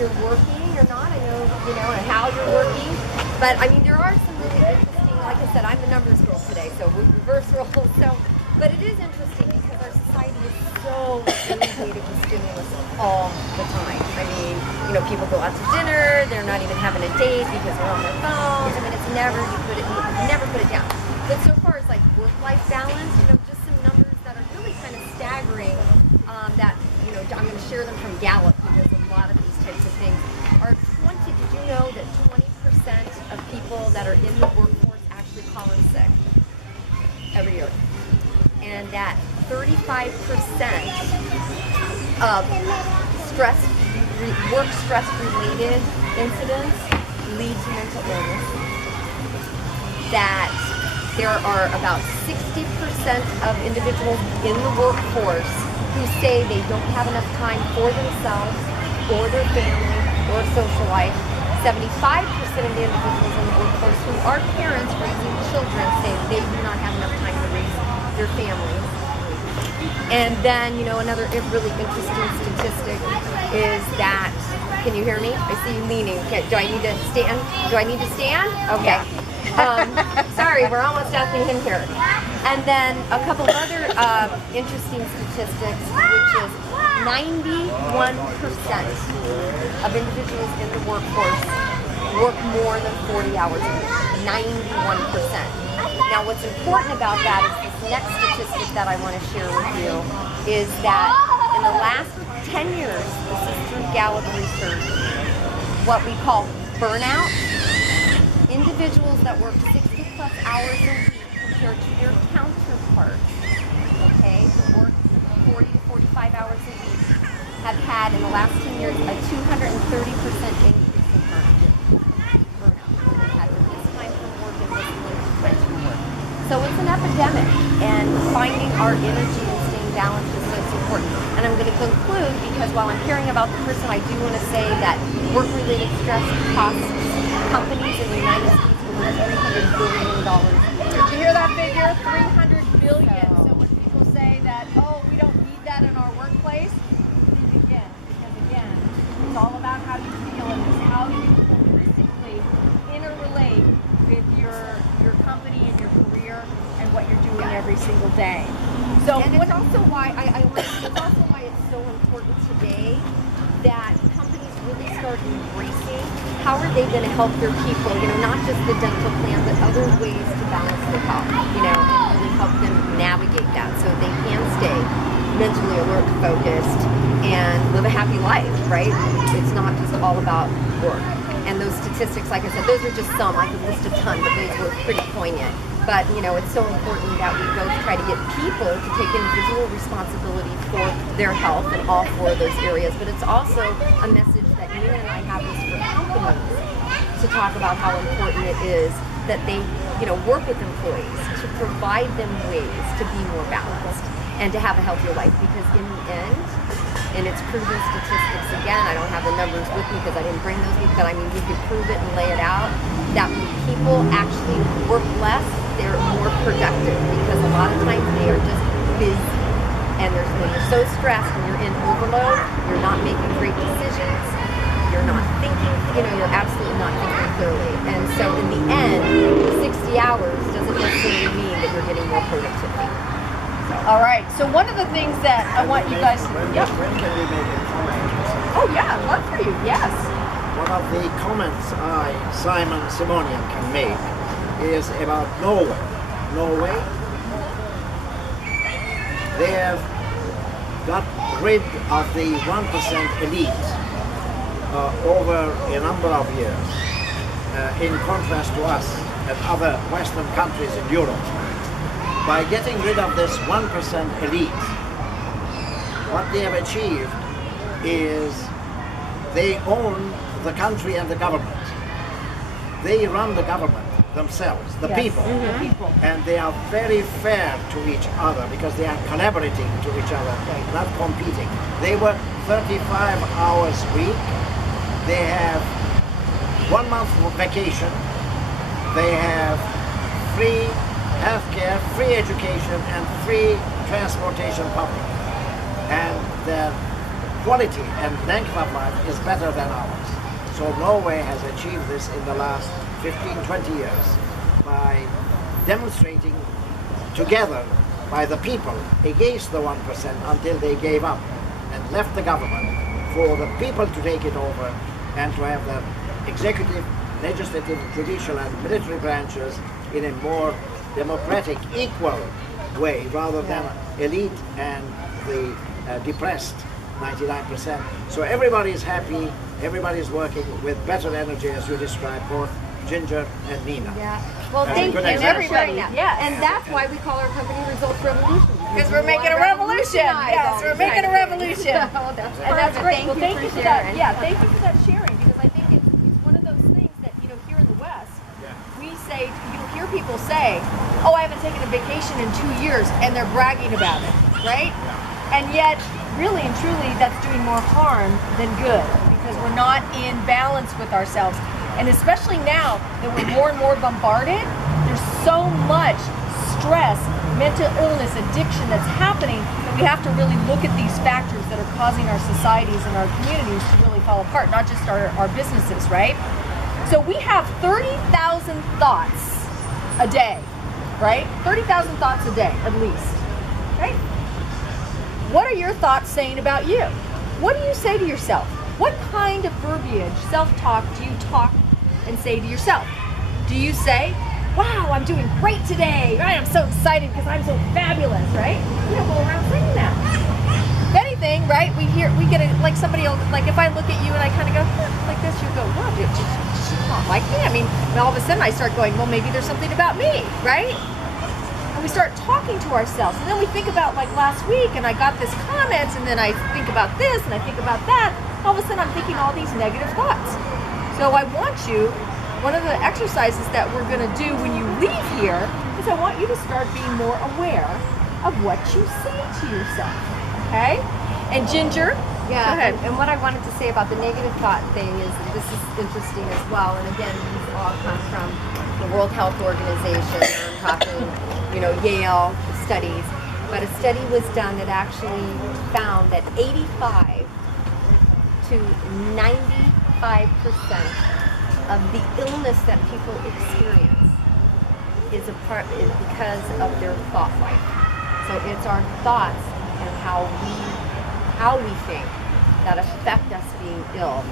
you're working or not. I know, and how you're working. But I mean, there are some really interesting, like I said, I'm the numbers girl today, so we reverse roles. But it is interesting because our society is so inundated with stimulus all the time. I mean, people go out to dinner, they're not even having a date because they're on their phones. I mean, it's never, you never put it down. But so far as like work-life balance, just some numbers that are really kind of staggering that, I'm going to share them from Gallup, who does a lot of these types of things, did you know that 20% of people that are in the workforce actually call in sick every year? And that 35% of work stress-related incidents lead to mental illness. That there are about 60% of individuals in the workforce who say they don't have enough time for themselves or their family or social life. 75% of the individuals in the workforce who are parents raising children say they do not have enough time to raise their families. And then, another really interesting statistic is that, can you hear me? I see you leaning. Do I need to stand? Okay. Sorry, we're almost at the end here. And then a couple other interesting statistics, which is 91% of individuals in the workforce work more than 40 hours a week. 91%. Now, what's important about that is this next statistic that I want to share with you is that in the last 10 years, this is through Gallup research, what we call burnout, individuals that work 60 plus hours a week compared to their counterparts, who work 40 to 45 hours a week, have had in the last 10 years a 230% increase in burnout. They've had to miss time from work and miss time from work. So it's an epidemic, and finding our energy and staying balanced is so important. And I'm going to conclude because while I'm caring about the person, I do want to say that work-related stress costs companies in the United States over $300 billion. Did you hear that figure? $300 billion. So when people say that, we don't need that in our workplace, think again, because again, it's all about how you feel and it's how you holistically interrelate with your company and your career and what you're doing every single day. So and it's also why it's so important today that companies really start embracing how are they going to help their people, not just the dental plan, but other ways to balance their health, and really help them navigate that so they can stay mentally alert, focused, and live a happy life, right? It's not just all about work. And those statistics, like I said, those are just some. I could list a ton, but those were pretty poignant. But, it's so important that we both try to get people to take individual responsibility for their health in all four of those areas. But it's also a message that Nina and I have is for companies to talk about how important it is that they, work with employees to provide them ways to be more balanced and to have a healthier life. Because in the end, and it's proven statistics again, I don't have the numbers with me because I didn't bring those with me, but I mean, we could prove it and lay it out, that when people actually work less, they're more productive because a lot of times they are just busy. And when you're so stressed and you're in overload, you're not making great decisions, you're not thinking, you're absolutely not thinking clearly. And so in the end, 60 hours doesn't necessarily mean that you're getting more productivity. All right. So one of the things that I want you guys to When can we make a comment? Oh yeah, I'd love for you. Yes. One of the comments Simon Simonian can make is about Norway. Norway, they have got rid of the 1% elite over a number of years, in contrast to us and other Western countries in Europe. By getting rid of this 1% elite, what they have achieved is they own the country and the government. They run the government themselves, the people. And they are very fair to each other because they are collaborating to each other, not competing. They work 35 hours a week. They have 1 month vacation. They have free healthcare, free education, and free transportation public. And the quality and length of life is better than ours. So Norway has achieved this in the last 15, 20 years by demonstrating together by the people against the 1% until they gave up and left the government for the people to take it over and to have the executive, legislative, judicial and military branches in a more democratic, equal way rather than elite and the depressed 99%. So everybody is happy, everybody is working with better energy as you described, both Ginger and Nina. Yeah. Well, That's a thank you good for example. sharing that. Yes. And that's why we call our company Results Revolution. Because we're making a revolution. Yes, we're making a revolution. Oh, that's And that's great. Well, thank you for that. sharing. Yeah, thank you for that sharing, because I think it's one of those things that, you know, here in the West, we say, you hear people say, oh, I haven't taken a vacation in 2 years, and they're bragging about it, right? And yet, really and truly, that's doing more harm than good, because we're not in balance with ourselves. And especially now that we're more and more bombarded, there's so much stress, mental illness, addiction that's happening that we have to really look at these factors that are causing our societies and our communities to really fall apart, not just our businesses, right? So we have 30,000 thoughts a day, right? 30,000 thoughts a day, at least, right? What are your thoughts saying about you? What do you say to yourself? What kind of verbiage, self-talk do you talk and say to yourself? Do you say, wow, I'm doing great today, right? I'm so excited because I'm so fabulous, right? You don't go around saying that. If anything, right, we get like somebody else, like if I look at you and I kind of go, like this, you go, wow, she's not like me. I mean, all of a sudden I start going, well, maybe there's something about me, right? And we start talking to ourselves, and then we think about like last week, and I got this comment, and then I think about this, and I think about that. All of a sudden I'm thinking all these negative thoughts. So I want you, one of the exercises that we're going to do when you leave here is I want you to start being more aware of what you say to yourself, okay? And Ginger, Yeah, go ahead. and what I wanted to say about the negative thought thing is this is interesting as well. And again, these all come from the World Health Organization. I'm talking, you know, Yale studies. But a study was done that actually found that 85 to 95% of the illness that people experience is because of their thought life. So it's our thoughts and how we think that affect us being ill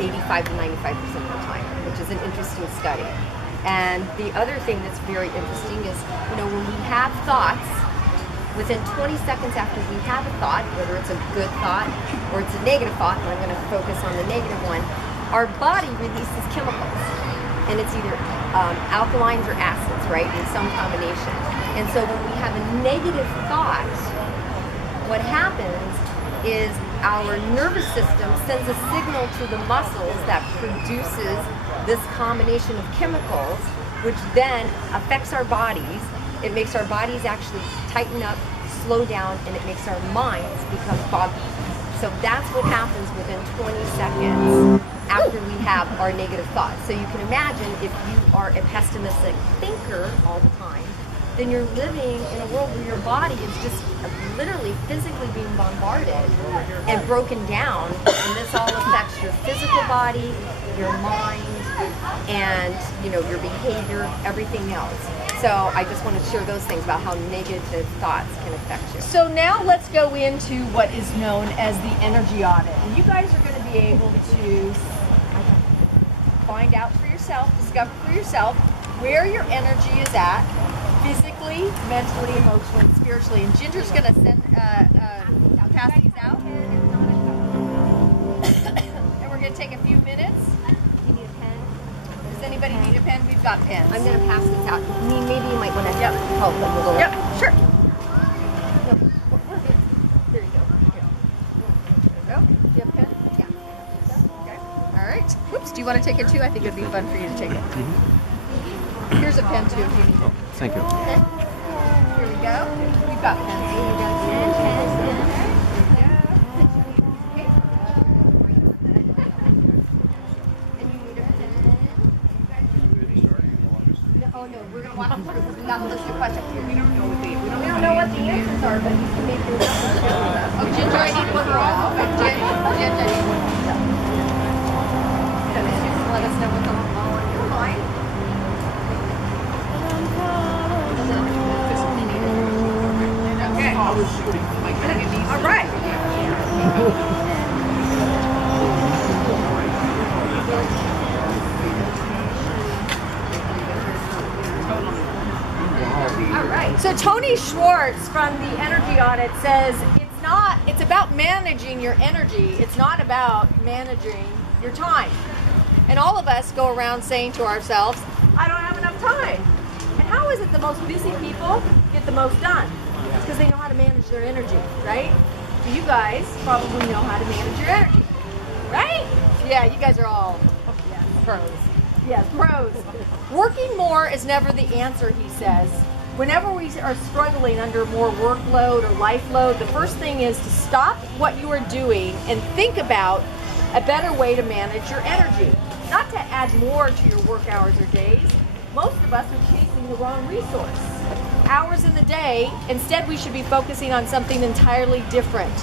85 to 95% of the time, which is an interesting study. And the other thing that's very interesting is, you know, when we have thoughts, within 20 seconds after we have a thought, whether it's a good thought or it's a negative thought, and I'm going to focus on the negative one, our body releases chemicals. And it's either alkalines or acids, right, in some combination. And so when we have a negative thought, what happens is our nervous system sends a signal to the muscles that produces this combination of chemicals, which then affects our bodies. It makes our bodies actually tighten up, slow down, and it makes our minds become foggy. So that's what happens within 20 seconds after we have our negative thoughts. So you can imagine if you are a pessimistic thinker all the time, then you're living in a world where your body is just literally physically being bombarded and broken down. And this all affects your physical body, your mind, and your behavior, everything else. So I just want to share those things about how negative thoughts can affect you. So now let's go into what is known as the energy audit. And you guys are going to be able to find out for yourself, discover for yourself where your energy is at, physically, mentally, emotionally, and spiritually. And Ginger's going to pass these out. And we're going to take a few minutes. You need a pen? Does anybody need a pen? We've got pens. I'm going to pass this out. Maybe you might want to Yep. help them a little. Yep, sure. No, we're good. There you go. Here. Go. Do you have a pen? Yeah. Okay. All right. Whoops. Do you want to take it too? I think it'd be fun for you to take it. Here's a pen too if you need it. Thank you. Okay. Here we go. We've got pens. There you go. Pen. And you need a pen. No, oh no, we're gonna walk through because we got a list of questions. We don't know what the answers are, but you can make your own. Oh, Ginger, I need one more. Yeah, Jenny. Just let us know what's on your mind. Okay. All right. All right. So Tony Schwartz from the Energy Audit says it's about managing your energy. It's not about managing your time. And all of us go around saying to ourselves, I don't have enough time. And how is it the most busy people get the most done? It's because they know how to manage their energy, right? So you guys probably know how to manage your energy, right? Yeah, you guys are all pros. Yes, pros. Working more is never the answer, he says. Whenever we are struggling under more workload or life load, the first thing is to stop what you are doing and think about a better way to manage your energy. Not to add more to your work hours or days. Most of us are chasing the wrong resource. Hours in the day, instead we should be focusing on something entirely different.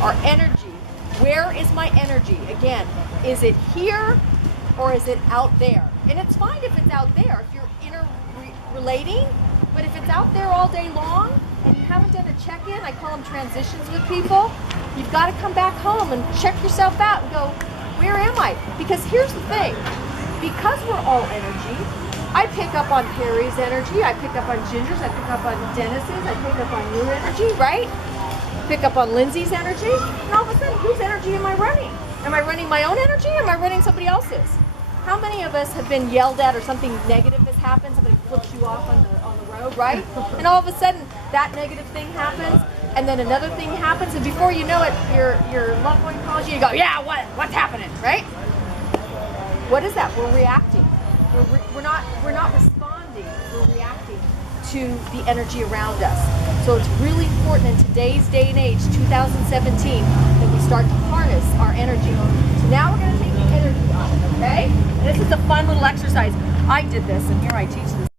Our energy. Where is my energy? Again, is it here or is it out there? And it's fine if it's out there, if you're interrelating, but if it's out there all day long and you haven't done a check-in, I call them transitions with people, you've got to come back home and check yourself out and go, where am I? Because here's the thing, because we're all energy, I pick up on Perry's energy, I pick up on Ginger's, I pick up on Dennis's, I pick up on your energy, right? Pick up on Lindsay's energy, and all of a sudden, whose energy am I running? Am I running my own energy or am I running somebody else's? How many of us have been yelled at or something negative has happened, somebody flips you off on the road, right? And all of a sudden, that negative thing happens, and then another thing happens, and before you know it, your loved one calls you, you go, yeah, what's happening, right? What is that? We're reacting. We're not responding, we're reacting to the energy around us. So it's really important in today's day and age, 2017, that we start to harness our energy. So now we're going to take the energy off, okay? And this is a fun little exercise. I did this, and here I teach this.